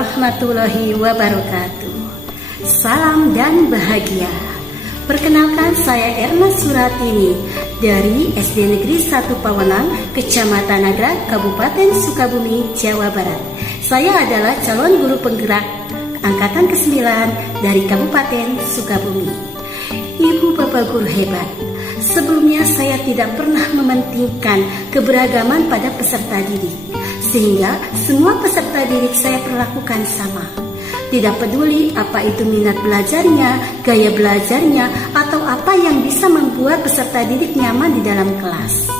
warahmatullahi wabarakatuh. Salam dan bahagia. Perkenalkan, saya Erna Suratini dari SD Negeri 1 Pawenang, Kecamatan Nagrag, Kabupaten Sukabumi, Jawa Barat. Saya adalah calon guru penggerak angkatan ke-9 dari Kabupaten Sukabumi. Ibu bapak guru hebat, sebelumnya saya tidak pernah mementingkan keberagaman pada peserta didik, sehingga semua peserta didik saya perlakukan sama. Tidak peduli apa itu minat belajarnya, gaya belajarnya, atau apa yang bisa membuat peserta didik nyaman di dalam kelas.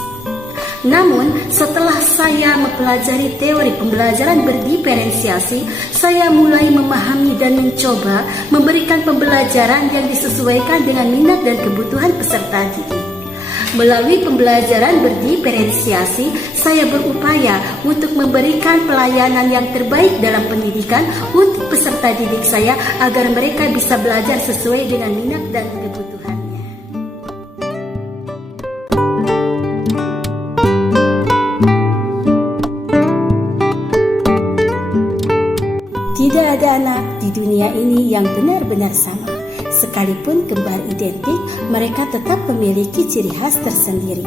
Namun, setelah saya mempelajari teori pembelajaran berdiferensiasi, saya mulai memahami dan mencoba memberikan pembelajaran yang disesuaikan dengan minat dan kebutuhan peserta didik. Melalui pembelajaran berdiferensiasi, saya berupaya untuk memberikan pelayanan yang terbaik dalam pendidikan untuk peserta didik saya agar mereka bisa belajar sesuai dengan minat dan kebutuhannya. Tidak ada anak di dunia ini yang benar-benar sama. Sekalipun kembar identik, mereka tetap memiliki ciri khas tersendiri.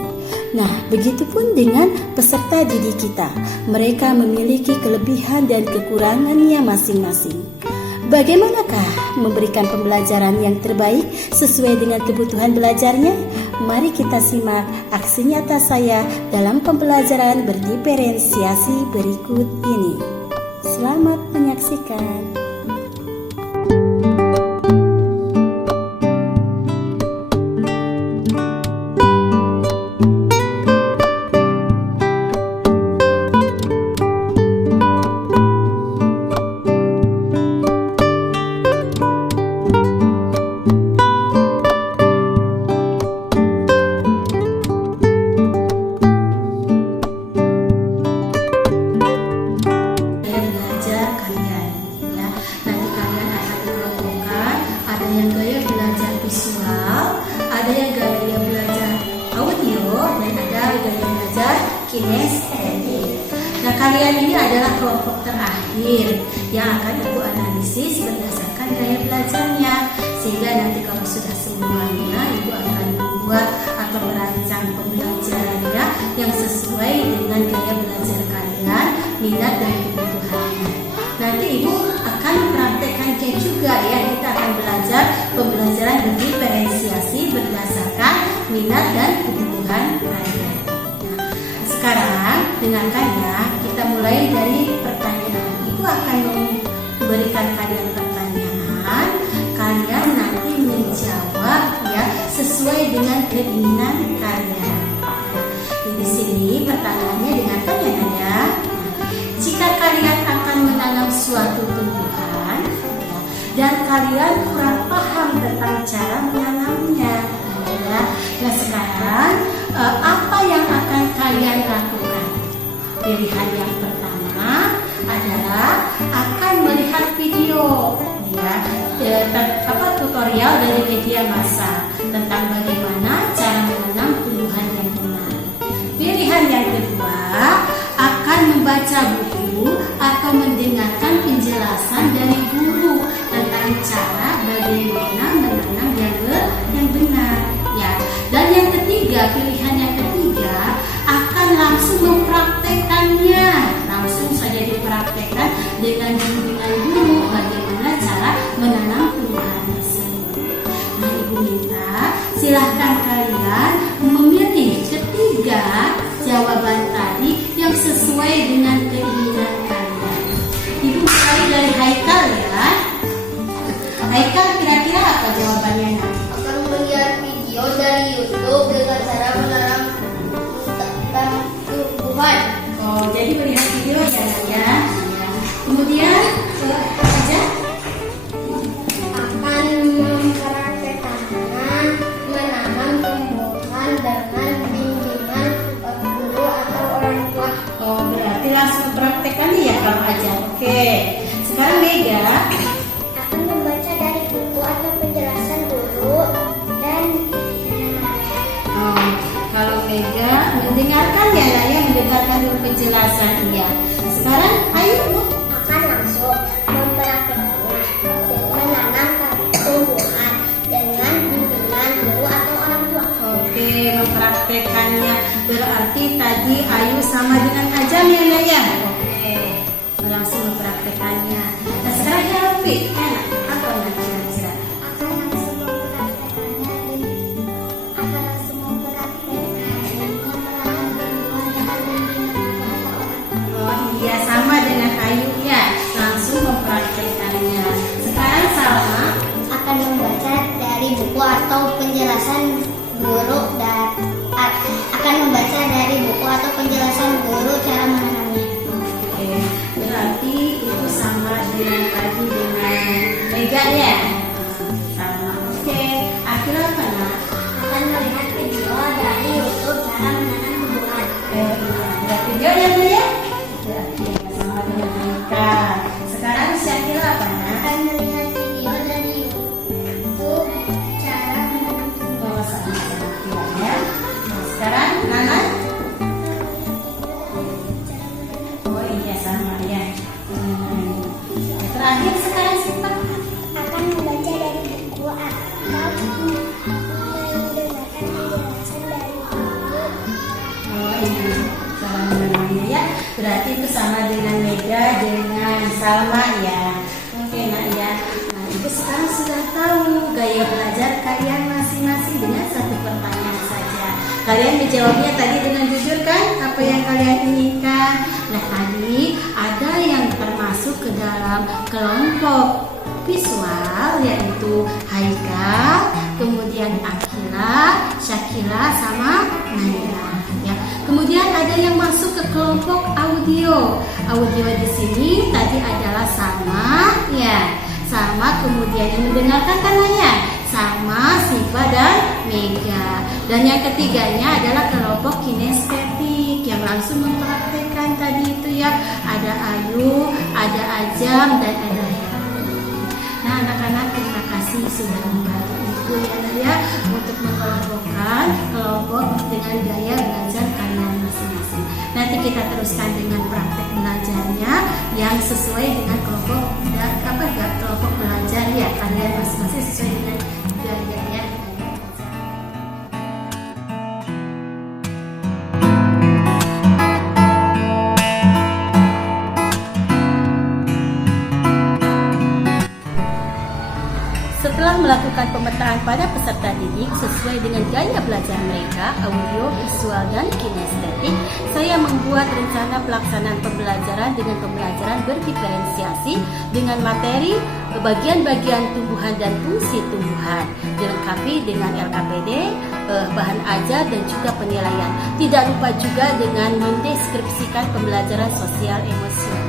Nah, begitupun dengan peserta didik kita. Mereka memiliki kelebihan dan kekurangannya masing-masing. Bagaimanakah memberikan pembelajaran yang terbaik sesuai dengan kebutuhan belajarnya? Mari kita simak aksi nyata saya dalam pembelajaran berdiferensiasi berikut ini. Selamat menyaksikan. Yang gaya belajar visual, ada yang gaya belajar audio, dan ada gaya belajar kinestetik. Nah, kalian ini adalah kelompok terakhir yang akan Ibu analisis berdasarkan gaya belajarnya, sehingga nanti kalau sudah semuanya, Ibu akan membuat atau merancang pembelajarannya yang sesuai dengan gaya belajar kalian, minat dan kebutuhannya. Nanti Ibu akan mempraktekkannya juga ya. Kita akan belajar pembelajaran berdiferensiasi berdasarkan minat dan kebutuhan kalian. Nah, sekarang dengarkan ya, kita mulai dari pertanyaan. Ibu akan memberikan kalian pertanyaan, kalian nanti menjawab ya sesuai dengan keinginan kalian. Di sini pertanyaannya dengarkan ya Naya. Jika kalian akan menanam suatu tumbuhan dan kalian kurang paham tentang cara menanamnya, ya. Nah, sekarang apa yang akan kalian lakukan? Pilihan yang pertama adalah akan melihat video, ya, tutorial dari media massa tentang bagaimana cara menanam tumbuhan yang benar. Pilihan yang kedua akan membaca buku atau mendengarkan penjelasan dari guru tentang cara bagaimana menanam yang benar ya. Dan yang ketiga, pilihan yang ketiga akan langsung mempraktekannya, langsung saja dipraktekkan dengan bimbingan guru bagaimana cara menanam tumbuhan tersebut. Nah, Ibu minta silahkan kalian memilih ketiga jawaban tadi yang sesuai dengan keinginan kalian. Ibu mulai dari Haikal ya. Haikal, kira-kira apa jawabannya nanti? Akan melihat video dari YouTube dengan cara menanam tumbuhan. Oh, jadi melihat video ya. Kemudian aja akan mempraktekkannya menanam tumbuhan dengan bimbingan guru atau orang tua. Oh, berarti langsung praktekkan ya kalau aja. Oke. Sekarang Mega Akan membaca dari buku atau penjelasan guru dan kalau Mega mendengarkan ya Naya, mendengarkan penjelasan iya. Sekarang ayo Bu. akan langsung tapi enak apa nak kira-kira? Akan langsung mempraktekkannya melawan tumbuhan dengan bimbingan orang. Oh iya, sama dengan Ayu ya, langsung mempraktekannya. Sekarang Salma Akan membaca dari buku atau penjelasan guru dan akan membaca dari buku atau penjelasan guru cara menanamnya. Oke, berarti itu sama dengan tadi dengan Mega ya? Sama. Oke, akhirnya apa nak? Akan melihat video dari YouTube cara menanam tumbuhan. Iya, ada video ya Bu ya? Berarti sama dengan Mega. Sekarang Syakila apa nak? Akan melihat video dari YouTube cara menanam tumbuhan. Oh, sama Syakila ya. Nah, sekarang Nana? Oh iya sama ya. Terakhir sekarang siapa? Akan membaca dari buku atau mendengarkan penjelasan dari guru. Oh iya, sama namanya ya. Berarti itu sama dengan Mega dengan Salma ya. Oke nak ya. Nah ibu sekarang sudah tahu gaya belajar kalian masing-masing dengan satu pertanyaan saja. Kalian menjawabnya tadi dengan jujur kan? Apa yang kalian inginkan? Nah tadi ada yang termasuk ke dalam kelompok visual yaitu Haikal, kemudian Akila, Syakila sama Naila. Ya. Kemudian ada yang masuk ke kelompok audio. Audio di sini tadi adalah Salma, ya. Salma kemudian yang mendengarkan kanannya sama Siva dan Mega. Dan yang ketiganya adalah kelompok kinestetik yang langsung mempraktekkan tadi itu ya. Ada Ayu, ada Ajam dan ada Hera. Nah anak-anak terima kasih sudah membantu ibu ya untuk mengelompokkan kelompok dengan gaya belajar kalian masing-masing. Nanti kita teruskan dengan praktek belajarnya yang sesuai dengan kelompok dan kelompok belajar ya kalian masing-masing sesuai dengan gayanya. Setelah melakukan pemetaan pada peserta didik sesuai dengan gaya belajar mereka, audio, visual, dan kinestetik, saya membuat rencana pelaksanaan pembelajaran dengan pembelajaran berdiferensiasi dengan materi bagian-bagian tumbuhan dan fungsi tumbuhan, dilengkapi dengan LKPD, bahan ajar, dan juga penilaian. Tidak lupa juga dengan mendeskripsikan pembelajaran sosial emosional.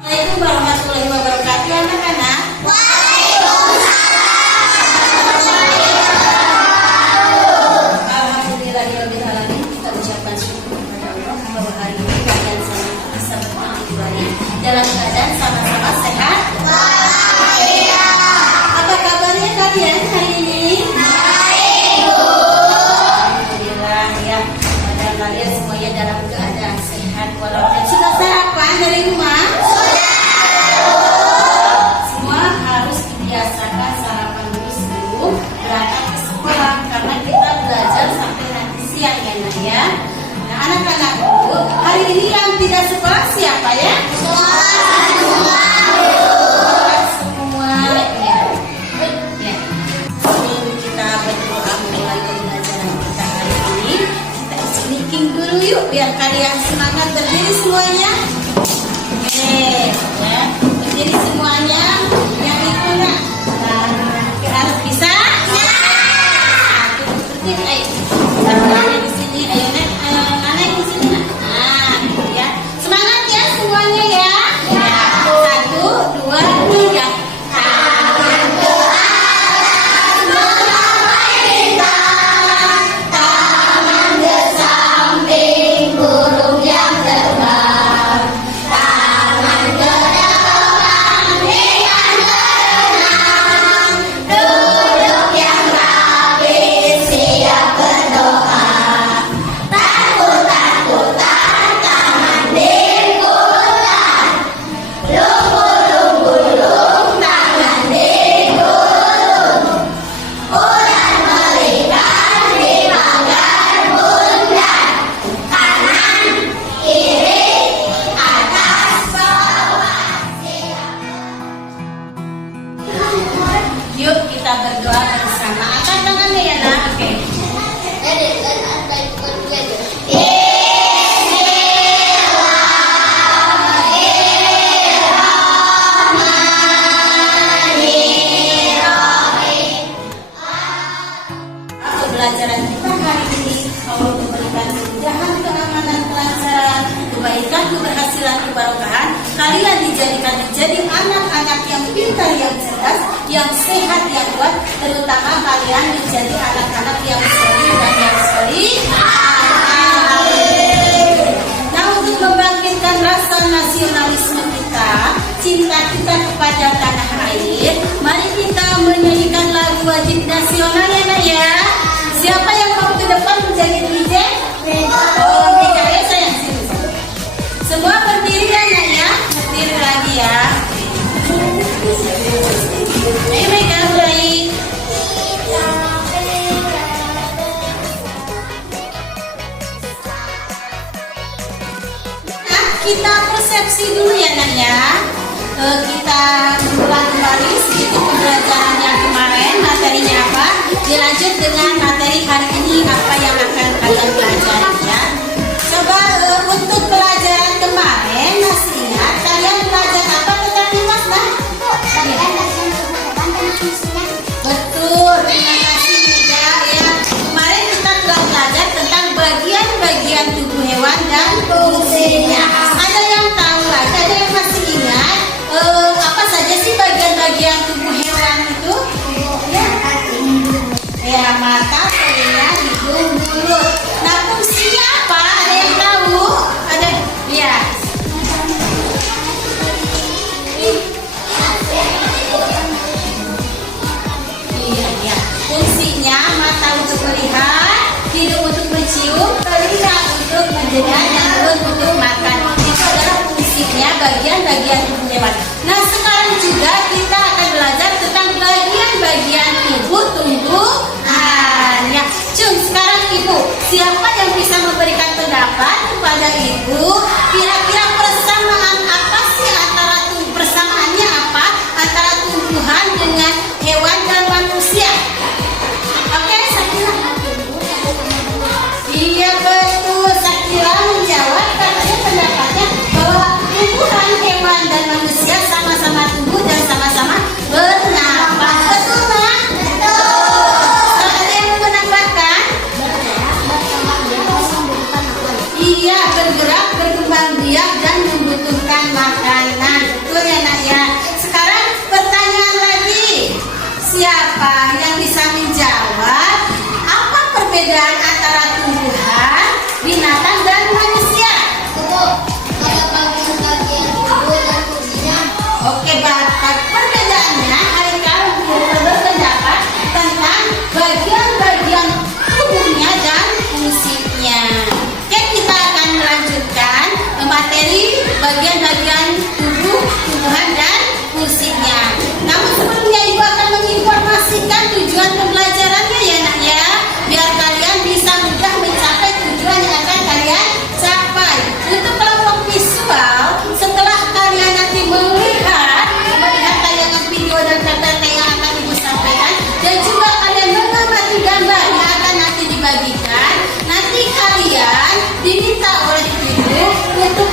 Assalamualaikum warahmatullahi wabarakatuh anak-anak. Alhamdulillahirrahmanirrahim. Kita ucapkan syukur kepada Allah bahwa hari ini kalian semua bisa bertemu kembali dalam keadaan sama-sama sehat. Apa kabarnya kalian hari ini? Alhamdulillah ya. Pada kalian semuanya dalam keadaan sehat walaupun sudah sarapan dari rumah. Semua harus dibiasakan sarapan dulu sebelum berangkat ke sekolah karena kita belajar sampai nanti siang ya nak ya. Nah anak-anakku, hari ini yang tidak sekolah siapa ya? Semua ya. Ya. Sebelum kita berdoa mulai pembelajaran kita hari ini, kita speaking dulu yuk biar kalian semangat berdiri semuanya. Ya, berdiri semuanya. Yang itu nak, harus bisa. Berdiri, ayo. Semuanya di sini, ayo nak, naik di sini nak. Nah, ya, semangat ya semuanya ya. Ya, 1, 2, 3. Tangan ke atas, melambaikan tangan ke samping, burungnya Allah memberikan kemudahan, keamanan, kelancaran, kebaikan, keberhasilan, keberkahan. Kalian dijadikan menjadi anak-anak yang pintar, yang cerdas, yang sehat, yang kuat. Terutama kalian menjadi anak-anak yang soleh dan yang soleh. Nah, untuk membangkitkan rasa nasionalisme kita, cinta kita kepada tanah air, mari kita menyanyikan lagu wajib nasional ya Nak ya. Siapa yang mau ke depan menjadi DJ? Oh, Mega ya sayang sini. Semua berdiri ya Nak ya. Berdiri lagi ya. Ayo Mega mulai. Nah, kita persepsi dulu ya Nak ya. Kita mengulang kembali sedikit pembelajaran yang kemarin. Materinya apa? Dilanjut dengan materi hari ini, apa yang akan kalian pelajari ya. Coba untuk pelajaran kemarin masih ingat kalian belajar apa tentang limas Nah? Betul, terima kasih Mega ya. Kemarin kita telah belajar tentang bagian-bagian tubuh hewan dan fungsinya. Ada yang tahu, ada yang masih ingat apa saja sih bagian-bagian tubuh hewan itu? Ya, mata, telinga, hidung, mulut. Nah, fungsinya apa? Ada yang tahu? Ada? Ya. Iya. Fungsinya mata untuk melihat, hidung untuk mencium, telinga untuk mendengar, dan mulut untuk makan. Itu adalah fungsinya bagian-bagian tubuh hewan. Nah, sekarang juga kita akan belajar tentang bagian-bagian tubuh tumbuhan. Ya, sekarang Ibu, siapa yang bisa memberikan pendapat kepada Ibu? Kira-kira persamaan apa sih persamaannya apa antara tumbuhan dengan hewan dan manusia? Oke, Sakila. Iya betul, Sakila menjawab katanya pendapatnya bahwa tumbuhan, hewan dan manusia sama-sama tumbuh dan sama-sama bernapas. Betul Nak? Betul. Ada yang mau menambahkan? Iya, bergerak, berkembang biak dan membutuhkan makanan. Betul ya Nak ya. Sekarang pertanyaan lagi. Siapa yang bisa menjawab apa perbedaan antara tumbuhan, binatang dan manusia? Oke, Bapak. Perbedaannya, Haikal berpendapat tentang bagian-bagian tubuhnya dan fungsinya. Oke, kita akan melanjutkan materi bagian-bagian tumbuhan dan fungsinya. Namun sebelumnya Ibu akan menginformasikan tujuan pembelajarannya ya Nak ya, biar kalian bisa mudah mencapai tujuan yang akan kalian capai. Untuk kelompok visual, setelah kalian nanti melihat tayangan video dan kata-kata yang akan Ibu sampaikan, dan juga kalian mengamati gambar yang akan nanti dibagikan, nanti kalian diminta oleh Ibu untuk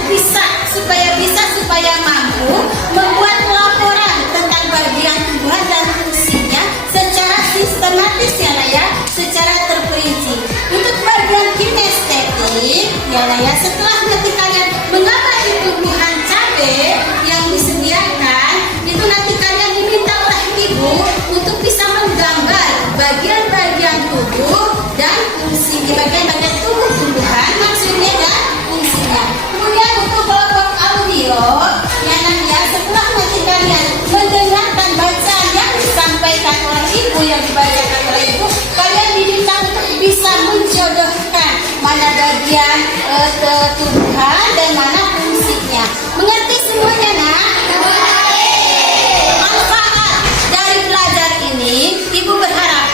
supaya mampu membuat laporan tentang bagian tumbuhan dan fungsinya secara sistematis ya Nak ya, secara terperinci. Untuk bagian kinestetik ya Nak ya, setelah nanti kalian mengamati tumbuhan cabai yang disediakan, itu nanti kalian diminta oleh Ibu untuk bisa menggambar bagian-bagian tubuh dan fungsi bagian-bagian tubuh tumbuhan maksudnya dan fungsinya. Kemudian untuk kelompok audio ya Nak ya, setelah nanti kalian mendengarkan bacaan yang disampaikan oleh Ibu, yang dibacakan oleh Ibu, kalian diminta untuk bisa menjodohkan mana bagian tubuhan dan mana fungsinya. Mengerti semuanya Nak? Manfaat dari belajar ini, Ibu berharap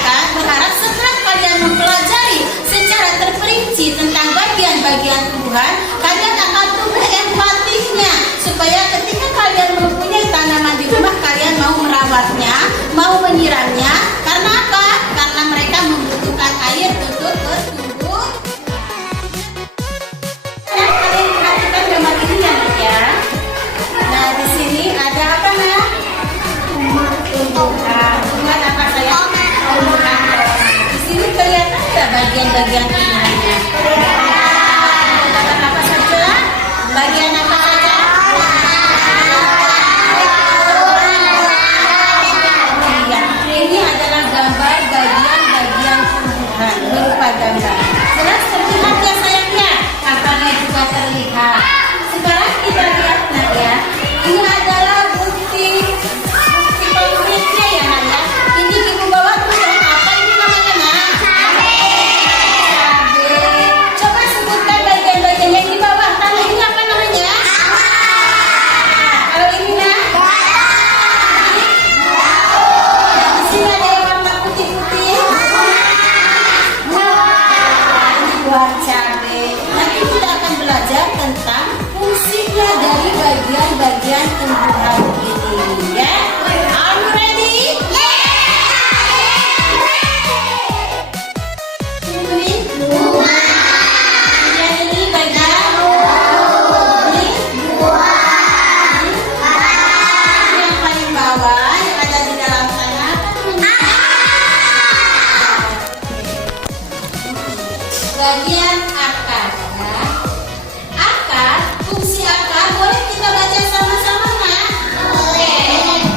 setelah kalian mempelajari secara terperinci tentang bagian-bagian tumbuhan, kalian akan tumbuh empatinya, supaya ketika kalian mempunyai tanaman di rumah, kalian mau merawatnya, mau menyiramnya. Karena apa? Karena mereka membutuhkan air untuk bertumbuh. Nah, kalian perhatikan gambar ini ya Nak ya. Nah, di sini ada apa Nak? Tumbuhan. Tumbuhan apa sayang? Tumbuhan. Di sini kelihatan nggak bagian-bagian tumbuhan? bagiannya? Gambar apa saja? Bagian apa saja? Iya, ini adalah gambar bagian-bagian tumbuhan berupa gambar. Jelas terlihat ya sayangnya? Akarnya juga terlihat. Sekarang kita lihat nak ya. Ini adalah bukti konkretnya ya nak ya. Ini ibu bawa tulisan apa ini namanya nak? Cabe. Coba sebutkan bagian-bagian yang di bawah tanah ini apa namanya? Kalau ini nak? Di sini ada yang warna putih-putih. Ini buah cabe. Nanti kita akan belajar tentang fungsinya dari bagian-bagian tumbuhan ini ya. Are you ready? Ini yang ini bagian ini yang paling bawah yang ada di dalam tanah apa namanya? Bagian akar ya. Akar, fungsi akar boleh kita baca sama-sama nak? Boleh.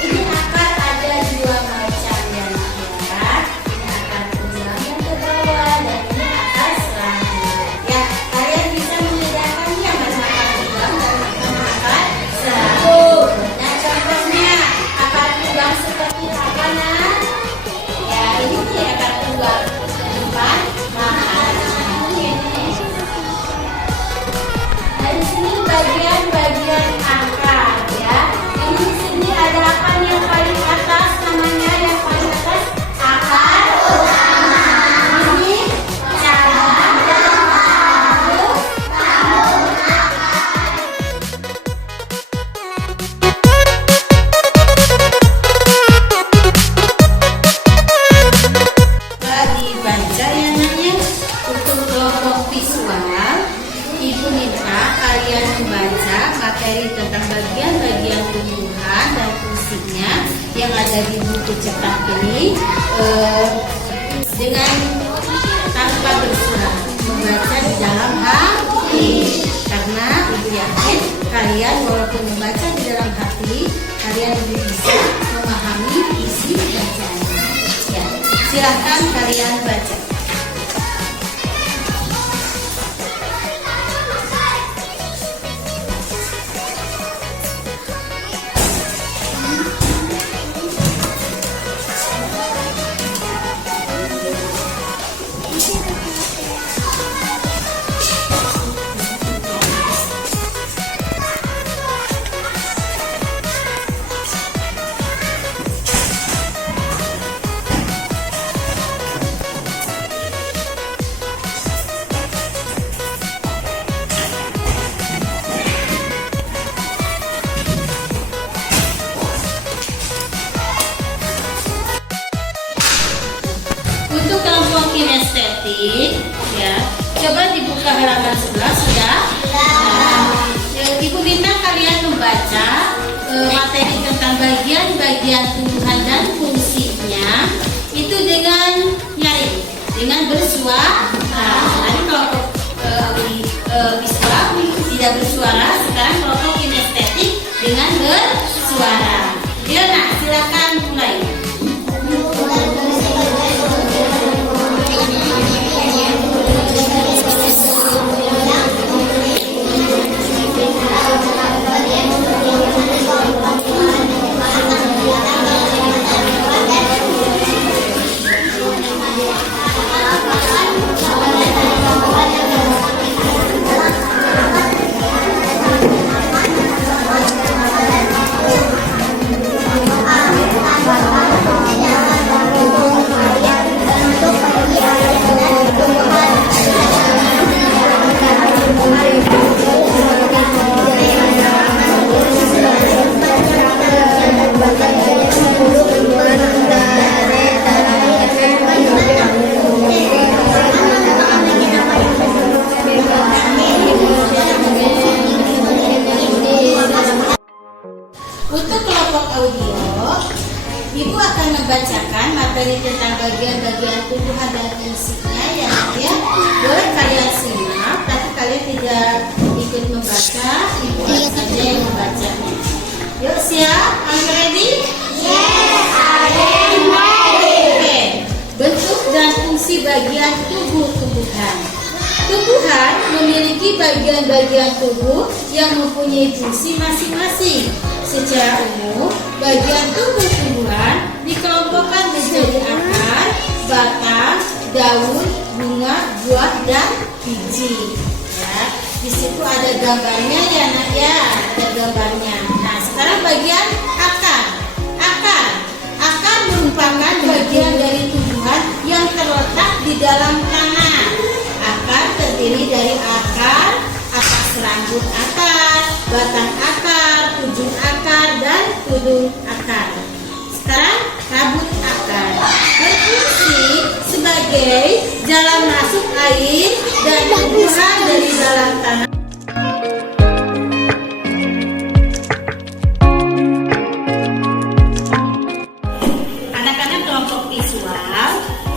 Ini akar ada dua macam ya nak ya. Ini akar tulang yang ke bawah dan ini akar serangga. Ya, kalian bisa membedakannya mana akar tulang dan mana akar serangga. Nah, contohnya akar tulang seperti apa nak? Ya, ini dia akar tulang tempat makan. Nah, di sini bagian-bagian akar ya. Ini di sini ada akar yang paling atas namanya yang paling atas akar. Ini cabang. Dibaca ya nanya untuk kelompok visual. Ibu minta kalian membaca materi tentang bagian-bagian tumbuhan dan fungsinya yang ada di buku cetak ini dengan tanpa bersuara, membaca di dalam hati. Karena ibu yakin kalian walaupun membaca di dalam hati, kalian lebih bisa memahami isi bacaannya. Ya, silahkan kalian baca. Untuk kelompok kinestetik, ya, coba dibuka halaman 11 sudah. Ibu minta kalian membaca materi tentang bagian-bagian tumbuhan dan fungsinya itu dengan nyaring, dengan bersuara. Tadi kelompok visual tidak bersuara, sekarang kelompok kinestetik dengan bersuara. Yuk nak, silakan mulai. audio, Ibu akan membacakan materi tentang bagian-bagian tumbuhan dan fungsinya ya. Boleh kalian simak, tapi kalian tidak ikut membaca, Ibu saja yang membacanya. Yuk siap? Are you ready? Yes, I am ready. Oke. Bentuk dan fungsi bagian tubuh tumbuhan. Tumbuhan memiliki bagian-bagian tubuh yang mempunyai fungsi masing-masing. Secara umum, bagian tubuh tumbuhan dikelompokkan menjadi akar, batang, daun, bunga, buah, dan biji. Ya, di situ ada gambarnya ya nak ya, ada gambarnya. Nah, sekarang bagian akar. Akar merupakan bagian dari tumbuhan yang terletak di dalam tanah. Akar terdiri dari akar, atas rambut akar, batang akar, ujung akar, dan tudung akar. Sekarang rambut akar berfungsi sebagai jalan masuk air dan tumbuhan dari dalam tanah. Anak-anak kelompok visual,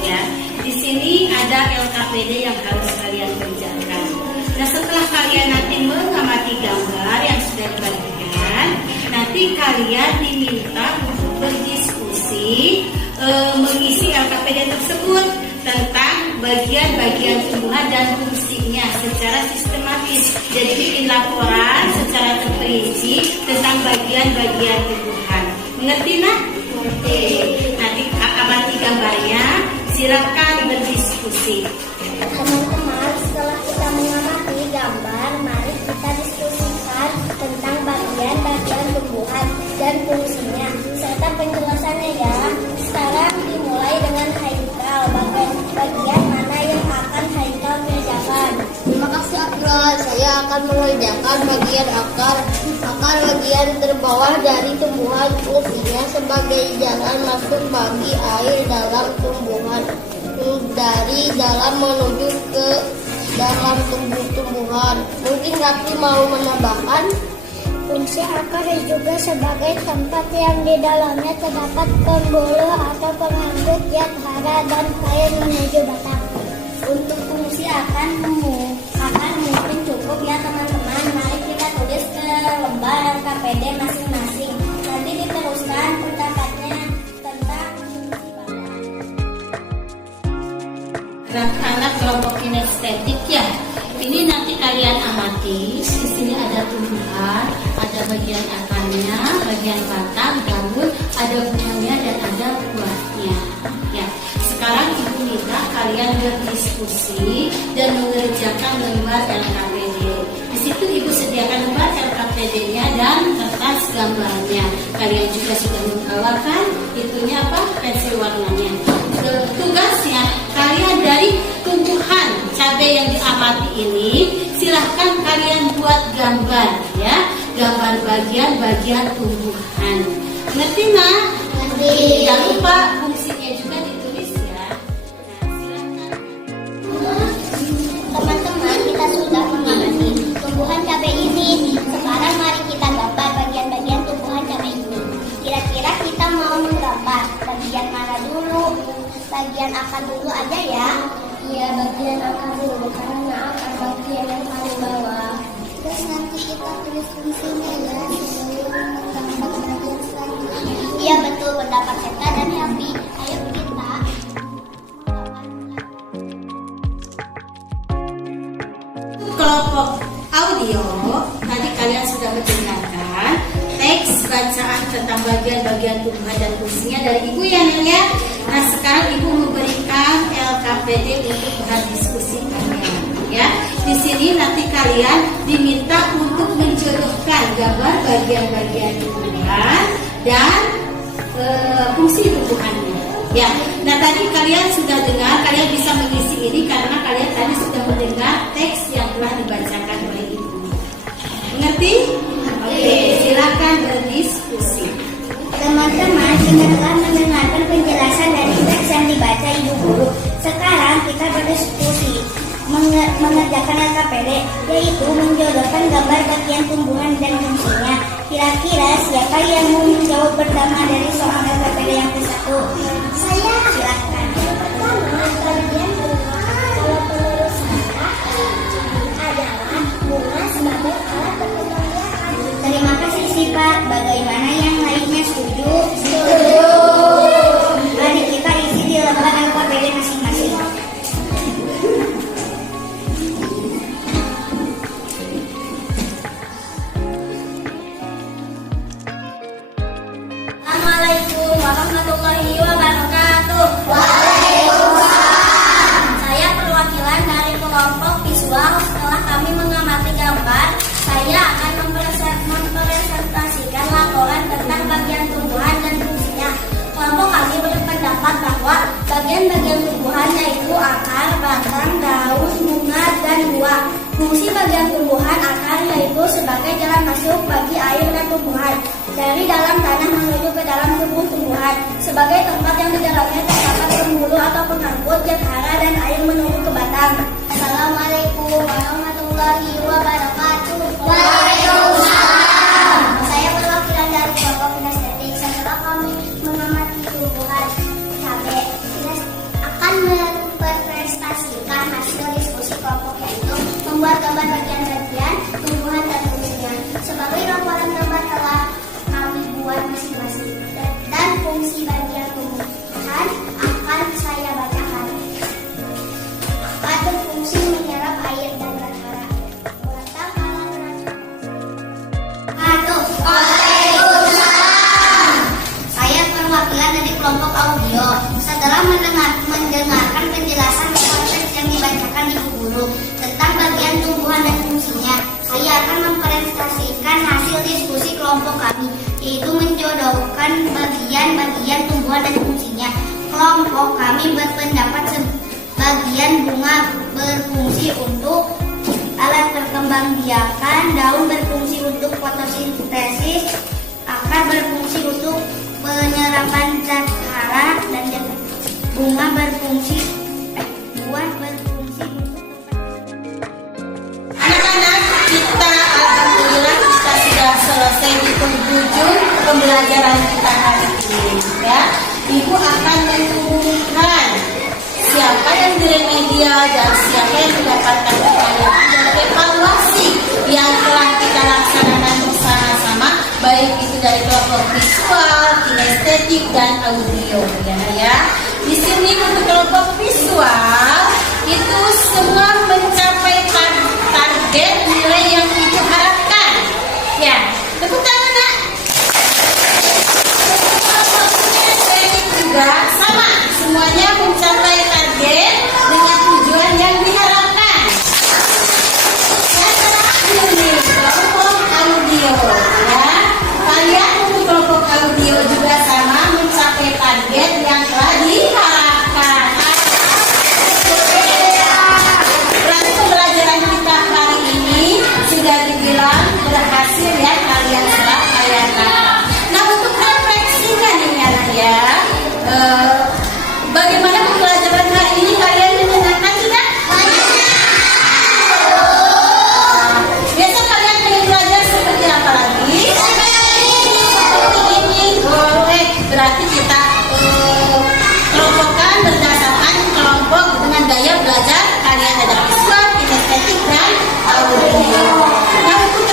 ya, di sini ada LKPD yang harus kalian kerjakan. Nah, setelah kalian nanti mengamati gambar yang sudah dibagikan, nanti kalian diminta untuk berdiskusi mengisi LKPD tersebut tentang bagian-bagian tumbuhan dan fungsinya secara sistematis. Jadi bikin laporan secara terperinci tentang bagian-bagian tumbuhan. Mengerti nak? Oke. Nanti amati gambarnya, silakan berdiskusi. Teman-teman, setelah kita mengamati gambar, mari kita diskusikan tentang bagian-bagian tumbuhan dan fungsinya serta penjelasannya ya. Sekarang dimulai dengan Haikal. Bagian mana yang akan Haikal kerjakan? Terima kasih Abdullah. Saya akan mengerjakan bagian akar. Akar bagian terbawah dari tumbuhan, fungsinya sebagai jalan masuk bagi air dalam tumbuhan dari dalam menuju ke dalam tumbuhan. Mungkin Rati mau menambahkan? Fungsi akar juga sebagai tempat yang di dalamnya terdapat pembuluh atau pengangkut zat hara dan air menuju batang. Untuk fungsi akar mungkin cukup ya teman-teman. Mari kita tulis ke lembar LKPD masing-masing. Nanti diteruskan pendapatnya tentang fungsi batang. Anak-anak kelompok kinestetik ya. Ini nanti kalian amati. Di sini ada tumbuhan, ada bagian akarnya, bagian batang, daun, ada bunganya dan ada buahnya. Ya. Sekarang Ibu minta kalian berdiskusi dan mengerjakan lembar LKPD. Di situ Ibu sediakan lembar LKPD-nya dan kertas gambarnya. Kalian juga sudah membawakan itunya apa? Pensil warnanya. Tugasnya kalian dari tumbuhan cabai yang diamati ini silahkan kalian buat gambar ya, gambar bagian-bagian tumbuhan. Ngerti nak? Ngerti. Jangan lupa fungsinya juga ditulis ya. Nah, silakan. Teman-teman, kita sudah mengamati tumbuhan cabai ini. Sekarang mari kita gambar bagian-bagian tumbuhan cabai ini. Kira-kira kita mau menggambar bagian mana dulu? Bagian akar dulu aja ya. Iya, bagian akar dulu karena akar bagian yang paling bawah. Terus nanti kita tulis fungsinya ya sebelum menggambar bagian selanjutnya. Iya betul, pendapat Seta dan Happy. Ayo kita Kelompok audio tadi kalian sudah mendengarkan teks bacaan tentang bagian-bagian tumbuhan dan fungsinya dari Ibu ya Nen ya. Nah sekarang Ibu memberikan LKPD untuk bahan diskusi kalian ya. Di sini nanti kalian diminta untuk menjodohkan gambar bagian-bagian tumbuhan dan fungsi tumbuhannya. Ya, nah tadi kalian sudah dengar, kalian bisa mengisi ini karena kalian tadi sudah mendengar teks yang telah dibacakan oleh Ibu. Mengerti? Oke, silakan berdiskusi. teman-teman sudah telah mendengarkan penjelasan dari teks yang dibaca Ibu Guru. Sekarang kita berdiskusi mengerjakan LKPD, yaitu menjodohkan gambar bagian tumbuhan dan fungsinya. Kira-kira siapa yang mau menjawab pertama dari soal LKPD yang ke-1? Saya. Silakan. Yang pertama, bagian bunga kalau menurut saya adalah bunga sebagai alat perkembang biakan. Terima kasih Sipa. Bagaimana yang lainnya setuju? Setuju. Mari kita isi di lembar LKPD masing-masing. Assalamualaikum warahmatullahi wabarakatuh. Waalaikumsalam. Saya perwakilan dari kelompok visual. Setelah kami mengamati gambar, saya akan mempresentasikan laporan tentang bagian tumbuhan dan fungsinya. Kelompok kami berpendapat bahwa bagian-bagian tumbuhan yaitu akar, batang, daun, bunga, dan buah. Fungsi bagian tumbuhan akar yaitu sebagai jalan masuk bagi air dan tumbuhan dari dalam tanah menuju ke dalam tubuh tumbuhan, sebagai tempat yang di dalamnya terdapat penghulu atau pengangkut zat hara dan air menuju ke batang. Assalamualaikum warahmatullahi wabarakatuh. Waalaikumsalam. Saya perwakilan dari kelompok kinestetik. Setelah kami mengamati tumbuhan cabai, akan mempresentasikan hasil diskusi kelompok, yaitu membuat gambar bagian-bagian tumbuhan dan fungsinya. Sebagai laporan gambar telah kami buat masing-masing, dan fungsi bagian tumbuhan akan saya bacakan. Akar berfungsi menyerap air dan zat hara. Batang Waalaikumsalam. Saya perwakilan dari kelompok audio. Setelah mendengarkan penjelasan konteks yang dibacakan Ibu Guru tentang bagian tumbuhan dan fungsinya, saya akan mempresentasikan hasil diskusi kelompok kami, yaitu menjodohkan bagian-bagian tumbuhan dan fungsinya. Kelompok kami berpendapat sebagian bunga berfungsi untuk alat perkembangbiakan, daun berfungsi untuk fotosintesis, akar berfungsi untuk penyerapan zat hara, dan bunga berfungsi buah berfungsi untuk Anak-anak, kita alhamdulillah kita sudah selesai di penghujung pembelajaran kita hari ini, ya. Ibu akan mengumumkan siapa yang diremedial dan siapa yang mendapatkan kekayaan dan evaluasi yang telah kita laksanakan bersama-sama, baik itu dari kelompok visual, kinestetik, dan audio, ya. Di sini untuk kelompok visual itu semua mencapai target nilai yang Ibu harapkan. Ya, tepuk tangan, Nak. Kelompok kinestetik juga sama, semuanya mencapai target dengan tujuan yang diharapkan. Yang terakhir nih, kelompok audio, ya. Kalian untuk kelompok audio juga sama mencapai target yang telah diharapkan. Berarti pembelajaran kita hari ini sudah dibilang berhasil, ya. Kalian serap, kalian tangkap. Nah, untuk refleksinya nih, anak, ya. Bagaimana pembelajaran hari ini, kalian menyenangkan tidak? Biasa kalian ingin belajar seperti apa lagi? Seperti ini. Boleh. Berarti kita kelompokkan berdasarkan kelompok dengan gaya belajar kalian ada visual, kinestetik, dan audio. Nah, untuk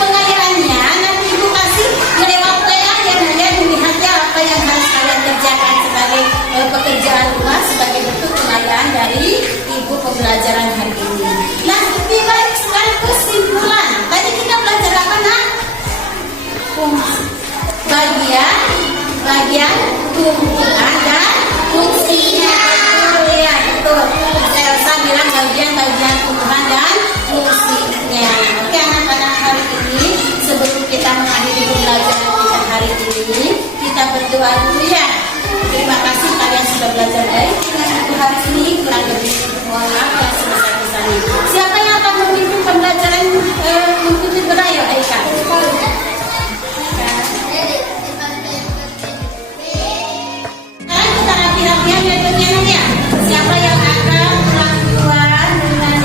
pengayaannya nanti Ibu kasih lewat WA yang kalian melihatnya apa yang harus kalian kerjakan sebagai pekerjaan rumah sebagai bentuk pengayaan dari Ibu pembelajaran hari ini. Nah, lebih baik sekarang kesimpulan. Tadi kita belajar apa, Nak? Fungsi. Bagian tumbuhan dan fungsinya. Ya, betul. Elsa bilang bagian tumbuhan dan fungsinya. Oke, anak-anak, hari ini sebelum kita mengakhiri pembelajaran kita hari ini, kita berdoa dulu, ya. Terima kasih kalian sudah belajar baik dengan Ibu hari ini. Kurang lebih mohon maaf yang sebesar-besarnya. Siapa yang akan memimpin pembelajaran memimpin berayo, Aika? Sekarang kita rapi-rapian metodenya, ya. Siapa yang akan melakukan dengan